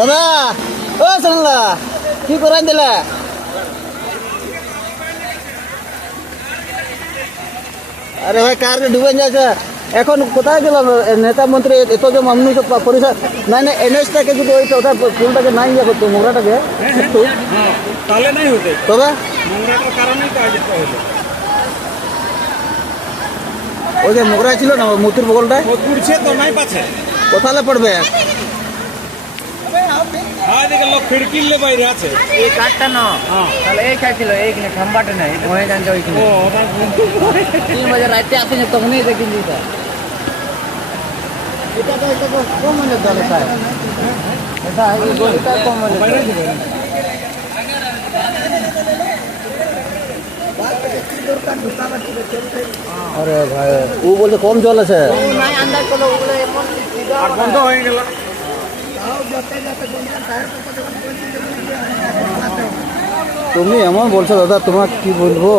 দাদা ও সোনালা কি করাই দিলে? আরে ভাই কার ডুবে যাচ্ছে এখন কোথায় গেল নেতা মন্ত্রী এত যে মানুষ পরিষদ নাই না এনএসটাকে যদি ওই ওটা ফুলটাকে নাই ইয়ে করতো মোগরাটাকে একটু তাহলে নাই হতে তবে নোংরাটার কারণেই তো আয়োজিত হলো। ওই যে মোগরা ছিল না মূর্তির বগলটায় পুড়ছে তো নাই পাচ্ছে কোথালে পড়বে? হ্যাঁ দেখে লোক খিড়কিলে বাইরে আছে। এই কাঠটা না তাহলে এই খাইছিল এইখানে খাম্বাটা নাই ওই জানতে ওইখানে ও ওটা 3 বাজে রাতে আসেন তখনই দেখি দিতা এটা তো কম মনে চলে স্যার এটা কম মনে বাইরে যাবে। আরে ভাই ও বলছে কম জল আছে নাই আন্দাজ করলো ওগুলো এমন আর বন্ধ হয়ে গেল। তুমি এমন বলছো দাদা তোমার কি বলবো।